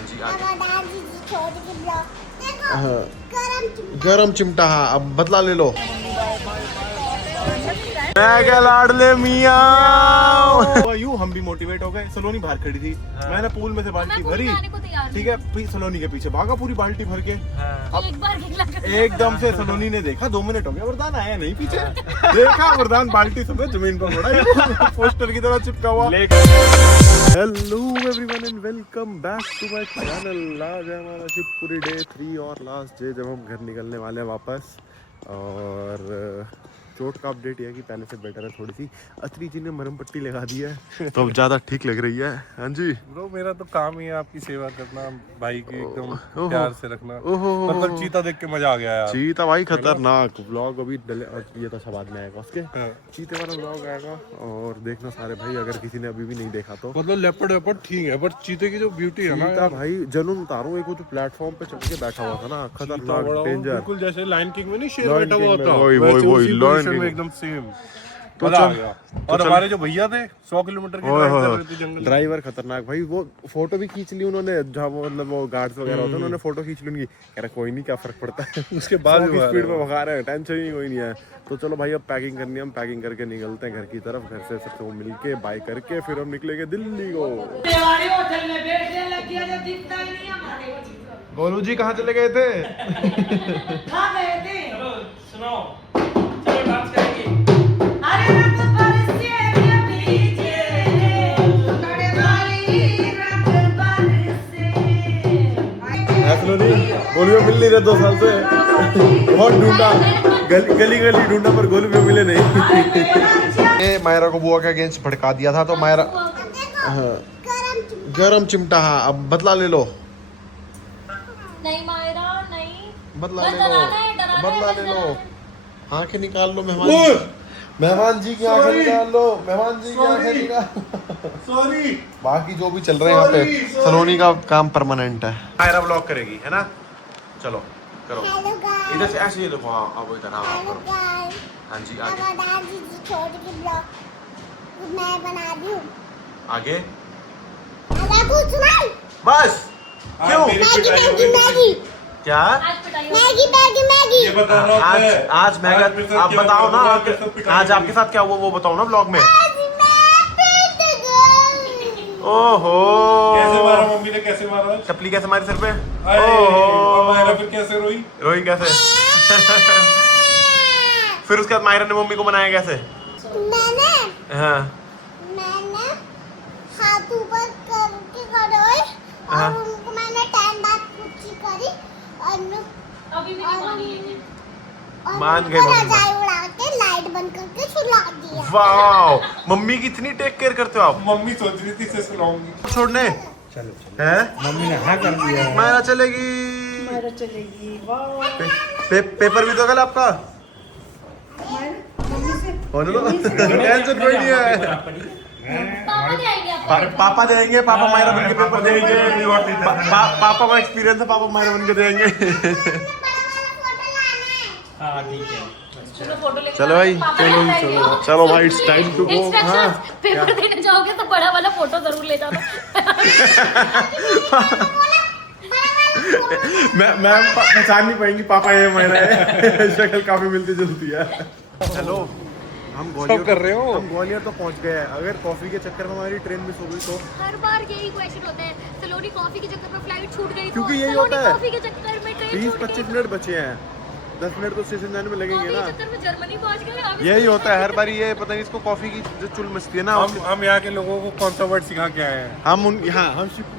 हाँ जी गरम चिमटा। हाँ अब बदला ले लो। मैं क्या लाडले मियां। यूं हम भी मोटिवेट हो गए। सलोनी बाहर खड़ी थी, मैंने पूल में से बाल्टी भरी, ठीक है, फिर सलोनी के पीछे भागा पूरी बाल्टी भर के। अब एकदम से सलोनी ने देखा 2 मिनट हो गए, वरदान आया नहीं पीछे। देखा वरदान बाल्टी समेत जमीन पर पड़ा, पोस्टर की तरह चिपका हुआ। Hello everyone and welcome back to my channel. आज है हमारा शिवपुरी डे 3 और लास्ट डे, जब हम घर निकलने वाले हैं वापस। और चोट का अपडेट है कि पहले से बेटर है थोड़ी सी। अत्री जी ने मरहम पट्टी लगा दी है तो अब ज्यादा ठीक लग रही है। हाँ जी ब्रो, मेरा तो काम ही है आपकी सेवा करना, भाई की एकदम प्यार से रखना। मतलब चीता देख के मजा आ गया यार। चीता भाई खतरनाक। व्लॉग अभी डले, ये तो सब बाद में आएगा उसके। चीते वाला व्लॉग आएगा और देखना सारे भाई, अगर किसी ने अभी भी नहीं देखा तो। मतलब लेपर्ड वेपर्ड ठीक है, बट चीते की जो ब्यूटी है ना भाई, जुनून उतारो। एक वो जो प्लेटफॉर्म पे चढ़ के बैठा हुआ था ना, खतरनाक डेंजर, बिल्कुल जैसे लायन किंग में नहीं शेर बैठा हुआ था, वही एकदम सेम। तो आ गया। और हमारे जो भैया थे 100 किलोमीटर की ड्राइव कर रहे थे जंगल। ड्राइवर खतरनाक भाई। वो फोटो भी खींच ली उन्होंने, जहाँ वो मतलब वो गार्ड्स वगैरह होते हैं, उन्होंने फोटो खींच ली उनकी। कह रहे कोई नहीं, क्या फर्क पड़ता है। उसके बाद स्पीड में भगा रहे हैं, टेंशन ही कोई नहीं है। तो चलो भाई, अब पैकिंग करनी है। हम पैकिंग करके निकलते हैं घर की तरफ। घर से सबसे वो मिलके बाय करके फिर हम निकलेंगे दिल्ली को। गोलू जी कहाँ चले गए थे? गोलू मिल नहीं रहे 2 साल से। बहुत ढूंढा, गली गली ढूंढा, पर गोलू भी मिले नहीं। ये मायरा को बुआ के अगेंस्ट भड़का दिया था, तो मायरा गरम चिमटा। हाँ अब बदला ले लो। नहीं मायरा नहीं, बदला ले लो। आंखें निकाल लो मेहमान जी की आंखें निकाल लो। मेहमान जी की आंखें निकाल। सॉरी। बाकी जो भी चल रहे हैं यहाँ पे, सलोनी का काम परमानेंट है। मायरा ब्लॉग करेगी, है ना? चलो करो इधर से, ऐसे ही देखो। हाँ अब इधर। हाँ करो। हाँ जी आगे मैं बना रही हूँ। आगे कुछ बस। क्यों? मैगी क्या? मैगी ये बता रहा हूँ आज मैगी। आप बताओ ना, आज आपके साथ क्या हुआ वो बताओ ना ब्लॉग में। ओहो, कैसे मारा मम्मी ने, कैसे मारा? चपली कैसे मारी सर पे? और मायरा फिर कैसे रोई कैसे? फिर उसके बाद मायरा ने मम्मी को मनाया कैसे? मैंने हाथ ऊपर करके खड़े हुए और उनको मैंने 10 बार पूछी करी और अभी भी नहीं मानी है। मान गए रजाई उड़ा के लाइट बंद करके सुला दिया। वाह, मम्मी की इतनी टेक केयर करते हो आप। मम्मी सोच रही थी इसे सुलाऊंगी। छोड़ने चलो हैं? मम्मी ने हाँ कर दिया। मायरा चलेगी। पेपर भी तो कल आपका होने दो। टेंशन कोई नहीं है। पापा देंगे। पापा मायरा बन के पेपर देंगे। पापा का एक्सपीरियंस है, पापा मायरा बन के देंगे। हाँ ठीक है। चलो भाई, चलो भाई, इट्स टाइम टू गो। हाँ पेपर देने जाओगे तो बड़ा वाला फोटो जरूर ले जाना। मैम पहचान नहीं पाएंगी पापा ये मायरा है। शक्ल काफी मिलती जुलती है। हेलो, हम ग्वालियर कर रहे हो? हम ग्वालियर तो पहुंच गए हैं। अगर कॉफी के चक्कर में हमारी ट्रेन मिस हो गई तो? हर बार यही क्वेश्चन होता है, सलोनी कॉफी के चक्कर में फ्लाइट छूट गई, क्योंकि यही होता है। कॉफी के चक्कर में ट्रेन छूट गई, 20-25 मिनट बचे हैं। 10 मिनट तो स्टेशन जाने में लगेंगे ना। चक्कर में जर्मनी पहुंच गए। यही होता है हर बार। ये पता नहीं इसको कॉफी की जो चुल मचती है ना। हम यहाँ के लोगों को कौन सा वर्ड सिखा के आए हैं? हम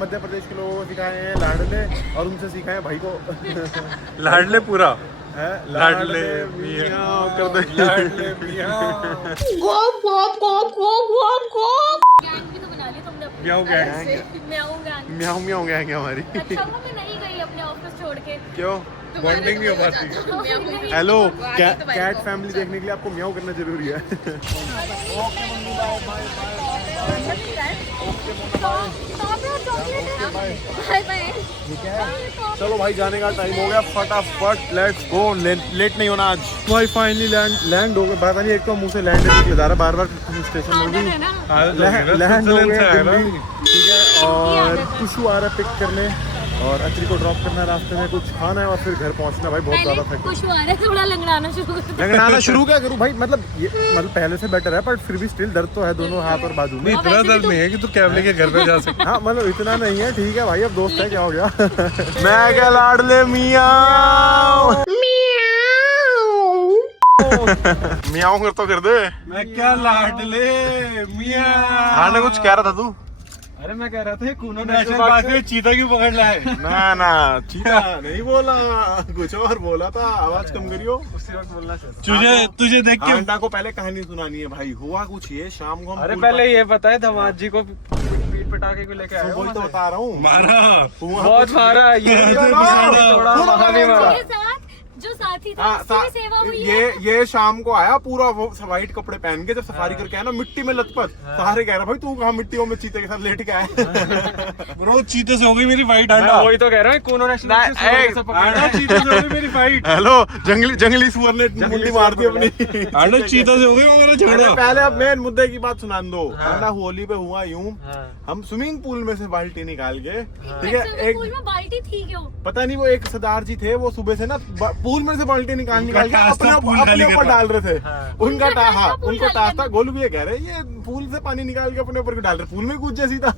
मध्य प्रदेश के लोगों को सिखाए हैं लाडले, और उनसे सिखाए हैं भाई को लाडले पूरा है। लाडले मियां कर दे। लाडले मियां। गैंग भी तो बना ली तुमने अपनी। म्याऊ गैंग। म्याऊ म्याऊ गैंग है हमारी। अच्छा हुआ मैं नहीं गई अपने ऑफिस छोड़ के। क्यों? बॉन्डिंग नहीं हो पाती। हेलो, कैट फैमिली देखने के लिए आपको म्याऊ करना जरूरी है। चलो भाई, जाने का टाइम हो गया। फटाफट लेट्स गो। लेट नहीं होना आज। भाई फाइनली लैंड हो गया। पता नहीं, एक तो मुंह से लैंड निकल जा रहा है बार-बार स्टेशन में भी। लैंड हो गया दिल्ली, ठीक है। और कुशु आ रहा पिक करने। और अत्री को ड्रॉप करना, रास्ते में कुछ खाना है और फिर घर पहुंचना। भाई बहुत ज्यादा थक खुश हुआ है, थोड़ा लंगड़ाना शुरू कर दो। लंगड़ाना शुरू क्या करूं भाई, मतलब ये मतलब पहले से बेटर है, पर फिर भी स्टिल दर्द तो है दोनों हाथ और बाजू में। इतना दर्द नहीं है कि तू कैब लेके घर पे जा सके। हाँ मतलब इतना नहीं है, ठीक है भाई, अब दोस्त है क्या हो गया। मैं क्या लाडले मियाँ मियाँ कर तो कर दे। मैं क्या लाडले मियाँ। हाँ ना कुछ कह रहा था तू। अरे मैं कह रहा था कूनो नेशनल पार्क में चीता क्यों पकड़ लाए। ना चीता नहीं बोला, कुछ और बोला था। आवाज कम करियो, उसी वक्त बोलना चाहिए। तुझे देख के आंटा को पहले कहानी सुनानी है भाई। हुआ कुछ ये शाम को हम अरे पहले ये बताए धमाज जी को पीट पटाखे को लेके आए हो। वही तो बता रहा हूँ। मारा बहुत मारा ये थोड़ा वहाँ भी मारा। मेरे साथ जो साथी था हाँ, उसकी भी सेवा हुई है। ये शाम को आया पूरा वो व्हाइट कपड़े पहन के, जब सफारी करके आया ना मिट्टी में लथपथ। सारे कह रहा भाई तू कहाँ मिट्टियों में चीते के साथ लेट के आया। ब्रो चीते से हो गई मेरी फाइट। मैं वही तो कह रहा हूँ कूनो नेशनल पार्क से सुअर कैसे पकड़ा है। चीते से हो गई मेरी फाइट। हेलो जंगली सुअर ने मुंडी मार दी अपनी। आंटा चीता से हो गई मेरा झगड़ा। पहले अब मेन मुद्दे की बात सुना दो। ना होली पे हुआ यूं, हम स्विमिंग पूल में से बाल्टी निकाल के, ठीक है, एक पूल में बाल्टी थी क्यों? पता नहीं वो एक सरदार जी थे, वो सुबह से ना पूल में से बाल्टी निकाल के टास्क था पूल खाली अपने ऊपर करना। डाल रहे थे। उनका पूल उनको खाली टास्क था। गोलू भी ये कह रहे ये पूल से पानी निकाल के अपने ऊपर क्यों डाल रहे, पूल में कूद जाए सीधा।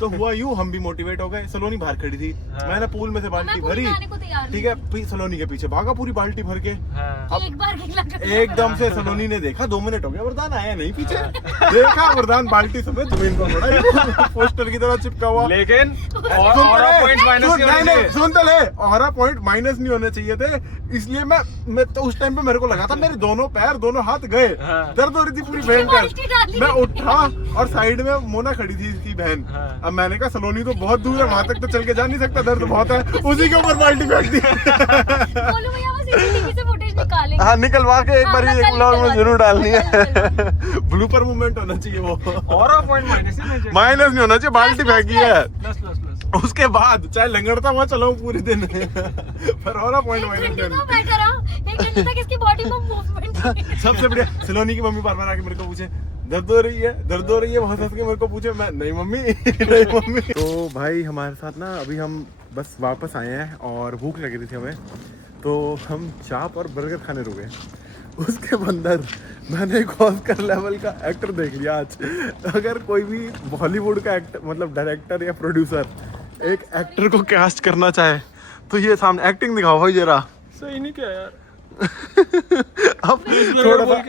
तो हुआ यूं, हम भी मोटिवेट हो गए। सलोनी बाहर खड़ी थी, मैंने पूल में से बाल्टी भरी, ठीक है, फिर सलोनी के पीछे भागा पूरी बाल्टी भर के। एक बार गिला कर एकदम से सलोनी ने देखा, 2 मिनट हो गया, वरदान आया नहीं पीछे। देखा वरदान बाल्टी समेत जमीन पर पड़ा, पोस्टर की तरह चिपका हुआ। लेकिन ऑरा पॉइंट माइनस नहीं होने चाहिए। सुन तो ले, ऑरा पॉइंट माइनस नहीं होने चाहिए थे, इसलिए मैं तो उस टाइम पे मेरे को लगा था मेरे दोनों पैर दोनों हाथ गए, दर्द हो रही थी पूरी भयंकर। मैं उठा और साइड में मोना खड़ी थी इसकी बहन। अब मैंने कहा सलोनी तो बहुत दूर है, वहां तक तो चल के जा नहीं सकता, दर्द बहुत है। उसी के ऊपर बाल्टी फेंक दी। बोलो भैया वो सीसीटीवी से फुटेज निकालेंगे। हाँ निकलवा के एक बार हाँ, एक व्लॉग में जरूर डालनी है। निकलवा। ब्लूपर मूवमेंट होना चाहिए वो। ऑरा पॉइंट माइनस नहीं होना चाहिए। माइनस नहीं होना चाहिए, बाल्टी फेंकी है। प्लस उसके बाद चाहे लंगड़ता हुआ चलाऊं पूरे दिन, पर और पॉइंट एक माइनस घंटे तो बैठा रहा, 1 घंटे तक इसकी बॉडी में मूवमेंट। सबसे बढ़िया सलोनी की मम्मी बार-बार आके मेरे को पूछे दर्द हो रही है, बहुत हंस के मेरे को पूछे, मैं नहीं मम्मी नहीं मम्मी। तो भाई हमारे साथ ना अभी हम बस वापस आए हैं और भूख लगी थी हमें, तो हम चाप और बर्गर खाने रुके। उसके अंदर मैंने एक ऑस्कर लेवल का एक्टर देख लिया आज। अगर कोई भी बॉलीवुड का एक्टर मतलब डायरेक्टर या प्रोड्यूसर एक एक्टर को कास्ट करना चाहे तो ये सामने एक्टिंग दिखाओ भाई जरा। सही नहीं क्या यार।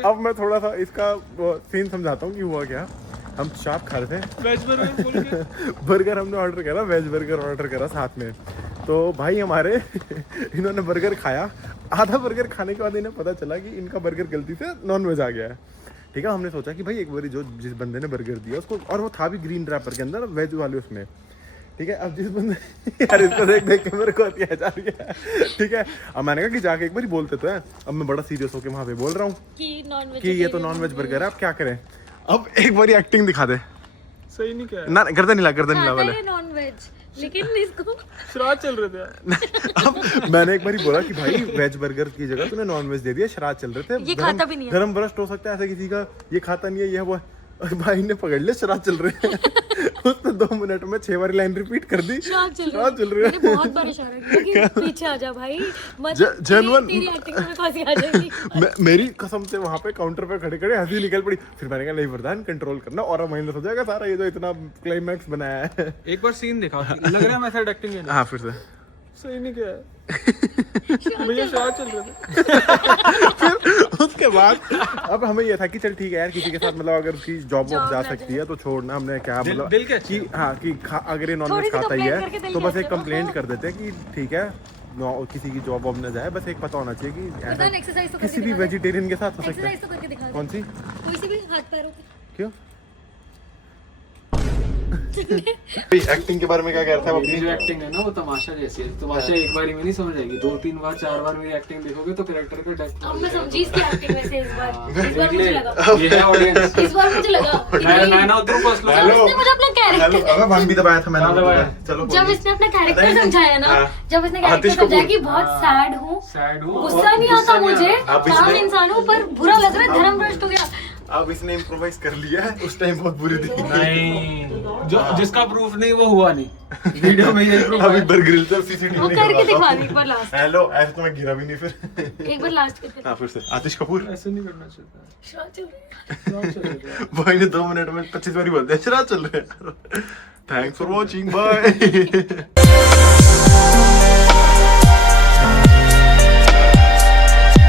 अब मैं थोड़ा सा इसका सीन समझाता हूँ कि हुआ क्या। हम चाप खा रहे थे, वेज बर्गर बोल के बर्गर हमने ऑर्डर करा, वेज बर्गर ऑर्डर करा साथ में। तो भाई हमारे इन्होंने बर्गर खाया, आधा बर्गर खाने के बाद इन्हें पता चला कि इनका बर्गर गलती से नॉन वेज आ गया है। ठीक है, हमने सोचा कि भाई एक बार जो जिस बंदे ने बर्गर दिया उसको, और वो था भी ग्रीन रैपर के अंदर वेज वाले उसमें, ठीक है। अब जिस बंदे यार इसको देख देख के मेरे को हंसी आ रही है, ठीक है। अब मैंने कहा कि जाके एक बार ही बोलते तो है। अब मैं बड़ा सीरियस होकर वहाँ पे बोल रहा हूँ कि ये तो नॉन वेज बर्गर है, अब क्या करें। अब एक बार एक्टिंग दिखा दे। सही नहीं क्या ना गर्दन हिला वाले, नॉन वेज, लेकिन इसको श्राद्ध चल रहे थे। अब मैंने एक बार ही बोला कि भाई वेज बर्गर की जगह तूने नॉन वेज दे दिया, श्राद्ध चल रहे थे, ये खाता भी नहीं है। धर्म भ्रष्ट हो सकता है ऐसे किसी का, ये खाता नहीं है, ये वो। और भाई ने पकड़ लिया श्राद्ध चल रहे हैं। उसने 2 मिनट में 6 बार लाइन रिपीट कर दी, श्राद्ध चल रही है। मैंने बहुत बार इशारा किया कि पीछे आ जा भाई, मत जेन्युइन तेरी एक्टिंग में फांसी आ जाएगी। मेरी कसम से वहां पे काउंटर पे खड़े खड़े हंसी निकल पड़ी। फिर मैंने कहा नहीं वरदान कंट्रोल करना, और माइनस हो जाएगा सारा ये जो इतना क्लाइमैक्स बनाया है। एक बार सीन दिखा, लग रहा है मेथड एक्टिंग है। हाँ फिर से सही नहीं क्या मुझे श्राद्ध चल रहे थे। फिर उसके बाद अब हमें ये था कि चल ठीक है यार, किसी के साथ मतलब अगर उसकी जॉब जा सकती है तो छोड़ना। हमने क्या मतलब दिल के कि हाँ कि अगर ये नॉनवेज खाता ही है तो बस एक कंप्लेंट कर देते हैं कि ठीक है किसी की जॉब वॉब न जाए, बस एक पता होना चाहिए कि एक्सरसाइज तो किसी भी वेजिटेरियन के साथ हो सकता है। एक्सरसाइज तो करके दिखा। कौन सी? कोई सी भी हाथ पैरों की। क्यों? एक्टिंग के बारे में क्या कहते हैं? मेरी जो एक्टिंग है ना वो तमाशा जैसी है। तमाशा एक बार ही में नहीं समझ आएगी, 2-3 बार 4 बार मेरी एक्टिंग देखोगे तो कैरेक्टर का डेप्थ अब मैं समझी इसकी एक्टिंग वैसे इस बार मुझे लगा, ये है ऑडियंस। इस बार मुझे लगा मैं ना उधर फर्स्ट जब इसने मुझे अपना कैरेक्टर, अबे वन भी दबाया था मैंने। चलो जब इसने अपना कैरेक्टर समझाया ना, जब इसने कैरेक्टर समझाया कि बहुत सैड हूँ, गुस्सा नहीं आता मुझे, काम इंसान हूँ, पर बुरा लग रहा है, धर्म भ्रष्ट हो गया। अब इसने इम्प्रोवाइज कर लिया है, उस टाइम बहुत बुरी थी। नहीं जो जिसका प्रूफ नहीं वो हुआ नहीं वीडियो में ये प्रूफ अभी बर्गर से सीसीटीवी वो करके दिखा दी एक बार लास्ट, हेलो ऐसे तो मैं गिरा भी नहीं फिर। एक बार लास्ट करके हाँ फिर से आतिश कपूर ऐसे नहीं करना चाहिए शॉट चल रहा है। शॉट चल रहा है। भाई ने 2 मिनट में 25 बारी बोलते हैं, चला चल रहे हैं। Thanks for watching, bye.